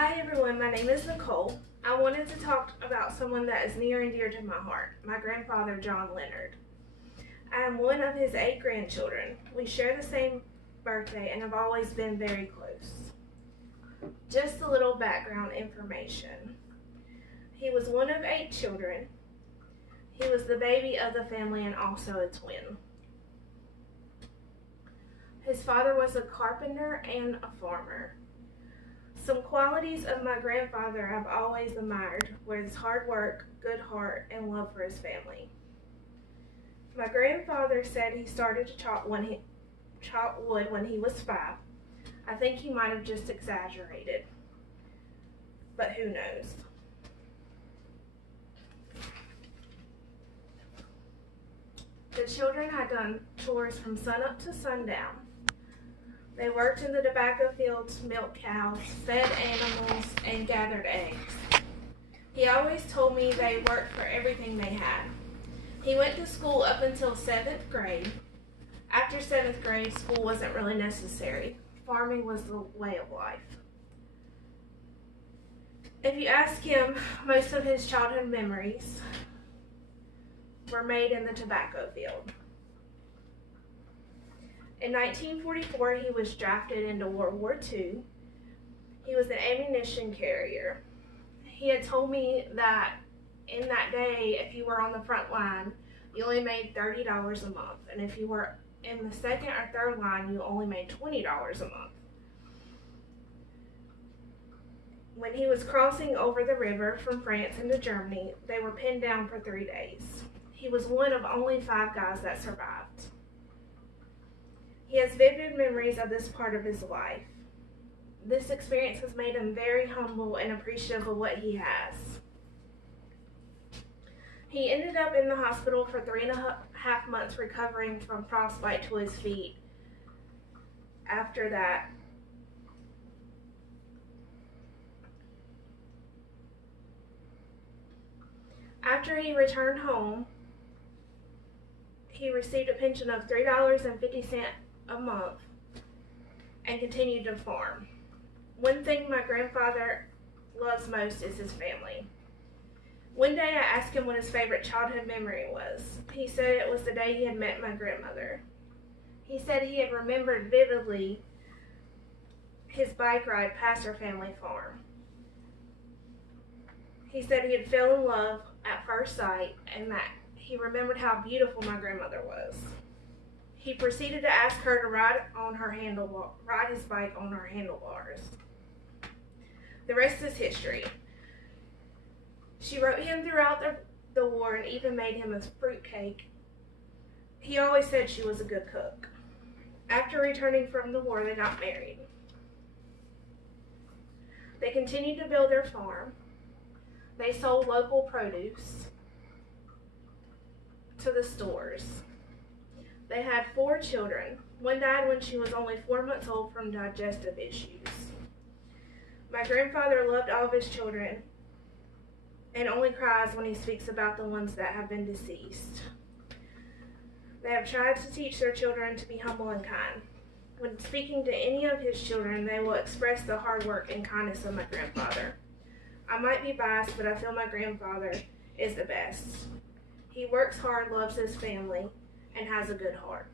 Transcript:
Hi everyone, my name is Nicole. I wanted to talk about someone that is near and dear to my heart, my grandfather, John Leonard. I am one of his 8 grandchildren. We share the same birthday and have always been very close. Just a little background information. He was one of 8 children. He was the baby of the family and also a twin. His father was a carpenter and a farmer. Some qualities of my grandfather I've always admired were his hard work, good heart, and love for his family. My grandfather said he started to chop wood when he was 5. I think he might have just exaggerated, but who knows. The children had done chores from sunup to sundown. They worked in the tobacco fields, milked cows, fed animals, and gathered eggs. He always told me they worked for everything they had. He went to school up until 7th grade. After 7th grade, school wasn't really necessary. Farming was the way of life. If you ask him, most of his childhood memories were made in the tobacco field. In 1944, he was drafted into World War II. He was an ammunition carrier. He had told me that in that day, if you were on the front line, you only made $30 a month. And if you were in the second or third line, you only made $20 a month. When he was crossing over the river from France into Germany, they were pinned down for 3 days. He was one of only 5 guys that survived. He has vivid memories of this part of his life. This experience has made him very humble and appreciative of what he has. He ended up in the hospital for 3.5 months recovering from frostbite to his feet. After that, after he returned home, he received a pension of $3.50 a month and continued to farm. One thing my grandfather loves most is his family. One day I asked him what his favorite childhood memory was. He said it was the day he had met my grandmother. He said he had remembered vividly his bike ride past our family farm. He said he had fell in love at first sight and that he remembered how beautiful my grandmother was. He proceeded to ask her to ride his bike on her handlebars. The rest is history. She wrote him throughout the war and even made him a fruit cake. He always said she was a good cook. After returning from the war, they got married. They continued to build their farm. They sold local produce to the stores. They had 4 children. One died when she was only 4 months old from digestive issues. My grandfather loved all of his children and only cries when he speaks about the ones that have been deceased. They have tried to teach their children to be humble and kind. When speaking to any of his children, they will express the hard work and kindness of my grandfather. I might be biased, but I feel my grandfather is the best. He works hard, loves his family, and has a good heart.